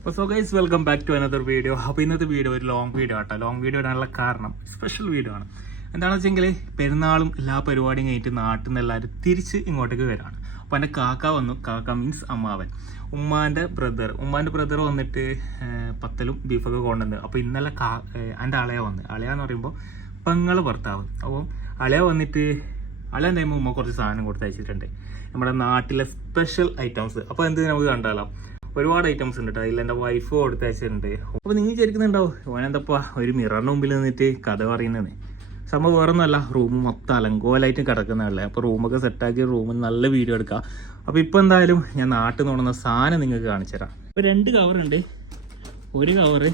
അപ്പോൾ so guys welcome back to another video. അപ്പോൾ ഇന്നത്തെ വീഡിയോ ഒരു ലോങ് വീഡിയോ ആട്ടോ. ലോങ് വീഡിയോ ഇടാനുള്ള കാരണം സ്പെഷ്യൽ വീഡിയോ ആണ്. എന്താണെന്ന് വെച്ചെങ്കിൽ പെരുന്നാളും എല്ലാ പരിപാടിയും കഴിഞ്ഞിട്ട് നാട്ടിൽ നിന്ന് എല്ലാവരും തിരിച്ച് ഇങ്ങോട്ടേക്ക് വരാണ്. അപ്പോൾ എൻ്റെ കാക്ക വന്നു. കാക്ക മീൻസ് അമ്മാവൻ, ഉമ്മാൻ്റെ ബ്രദർ വന്നിട്ട് പത്തലും ബീഫൊക്കെ കൊണ്ടുവന്ന്. അപ്പോൾ ഇന്നലെ എൻ്റെ അളയ വന്ന്. അളയാന്ന് പറയുമ്പോൾ പെങ്ങളെ ഭർത്താവ്. അപ്പോൾ അളയ വന്നിട്ട് അളയ ടൈം ഉമ്മ കുറച്ച് സാധനം കൊടുത്തയച്ചിട്ടുണ്ട്, നമ്മുടെ നാട്ടിലെ സ്പെഷ്യൽ ഐറ്റംസ്. അപ്പോൾ എന്ത് നമുക്ക് കണ്ടാലോ, ഒരുപാട് ഐറ്റംസ് ഉണ്ട് കേട്ടോ. അതിൽ എൻ്റെ വൈഫ് കൊടുത്തയച്ചിട്ടുണ്ട്. അപ്പോൾ നിങ്ങൾ വിചാരിക്കുന്നുണ്ടാവും ഓനെന്തപ്പാ ഒരു മിററിന് മുമ്പിൽ നിന്നിട്ട് കഥ പറയുന്നത്. സംഭവം വേറൊന്നുമല്ല, റൂം മൊത്തം അലങ്കോലായിട്ട് കിടക്കുന്നതല്ലേ. അപ്പോൾ റൂമൊക്കെ സെറ്റാക്കി റൂമിൽ നല്ല വീഡിയോ എടുക്കാം. അപ്പോൾ ഇപ്പോൾ എന്തായാലും ഞാൻ നാട്ടിൽ നിന്ന് കൊണ്ടുവന്ന സാധനം നിങ്ങൾക്ക് കാണിച്ചു തരാം. അപ്പോൾ 2 കവറുണ്ട്. ഒരു കവറ്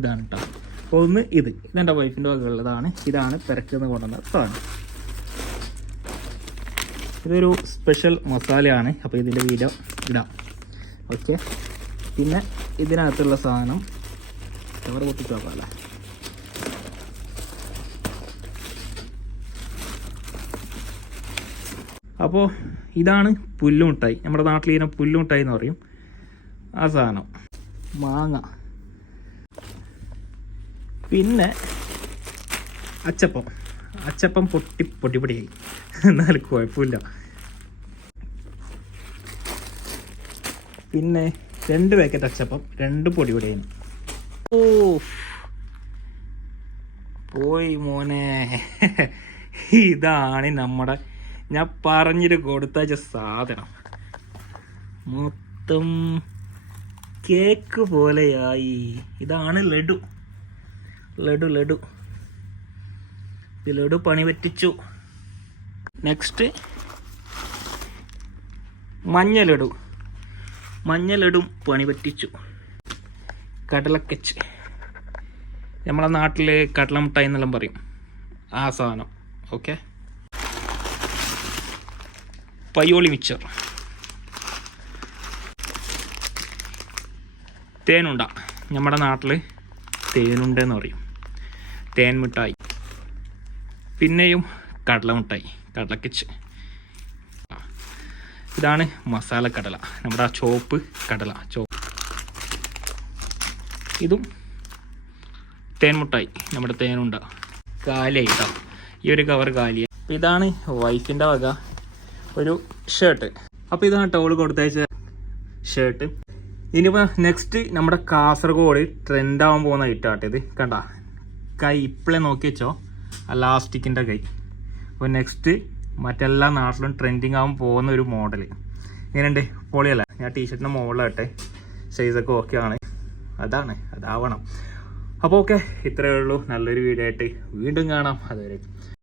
ഇതാണ് കേട്ടോ. അപ്പോൾ ഒന്ന് ഇതെൻ്റെ വൈഫിൻ്റെ വകയുള്ളതാണ്. ഇതാണ് പെരക്കെന്ന് കൊണ്ടുവന്ന സാധനം. ഇതൊരു സ്പെഷ്യൽ മസാലയാണ്. അപ്പോൾ ഇതിൻ്റെ വീഡിയോ ഇടാം. ഓക്കെ, പിന്നെ ഇതിനകത്തുള്ള സാധനം കവർ പൊട്ടിച്ച് നോക്കാമല്ലേ. അപ്പോൾ ഇതാണ് പുല്ലുമിഠായി. നമ്മുടെ നാട്ടിൽ ഇതിനെ പുല്ലുമിഠായി എന്ന് പറയും. ആ സാധനം മാങ്ങ, പിന്നെ അച്ചപ്പം പൊട്ടിപ്പൊടിയായി, എന്നാലും കുഴപ്പമില്ല. പിന്നെ 2 പാക്കറ്റ് അച്ചപ്പം, 2 പൊടിയായി. ഓ പോയി മോനെ, ഇതാണ് നമ്മുടെ ഞാൻ പറഞ്ഞിട്ട് കൊടുത്തയച്ച സാധനം. മൊത്തം കേക്ക് പോലെയായി. ഇതാണ് ലഡു. ഈ ലഡു പണി പറ്റിച്ചു. നെക്സ്റ്റ് മഞ്ഞ ലഡും പണി പറ്റിച്ചു. കടലക്കച്ച്, നമ്മളെ നാട്ടിൽ കടലമുട്ടായി എന്നെല്ലാം പറയും, ആ സാധനം. ഓക്കെ, പയ്യോളി മിച്ചർ, തേനുണ്ട, നമ്മുടെ നാട്ടിൽ തേനുണ്ടെന്ന് പറയും, തേൻ മിഠായി. പിന്നെയും കടലമുട്ടായി, കടലക്കച്ച്. ഇതാണ് മസാല കടല, നമ്മുടെ ആ ചോപ്പ് കടല. ഇതും തേൻമുട്ടായി, നമ്മുടെ തേനുണ്ട. കാലിയായി കേട്ടോ, ഈ ഒരു കവർ കാലിയായി. ഇതാണ് വൈഫിൻ്റെ വക ഒരു ഷർട്ട്. അപ്പോൾ ഇതാണ് ടോൾ കൊടുത്തയച്ച ഷർട്ട്. ഇനിയിപ്പോൾ നെക്സ്റ്റ് നമ്മുടെ കാസർഗോഡ് ട്രെൻഡാവാൻ പോകുന്ന ഐറ്റാട്ടോ ഇത്. കണ്ട കൈ ഇപ്പോഴേ നോക്കി വെച്ചോ, ആ ലാസ്റ്റിക്കിൻ്റെ കൈ. അപ്പോൾ നെക്സ്റ്റ് മറ്റെല്ലാ നാട്ടിലും ട്രെൻഡിങ് ആവാൻ പോകുന്ന ഒരു മോഡൽ. ഇങ്ങനെയുണ്ട്, പൊളിയല്ല. ഞാൻ ടീഷർട്ടിൻ്റെ മുകളിലാട്ടെ, സൈസൊക്കെ ഓക്കെ ആണ്. അതാവണം. അപ്പോൾ ഓക്കെ, ഇത്രയേ ഉള്ളൂ. നല്ലൊരു വീഡിയോ ആയിട്ട് വീണ്ടും കാണാം. അതുവരെ.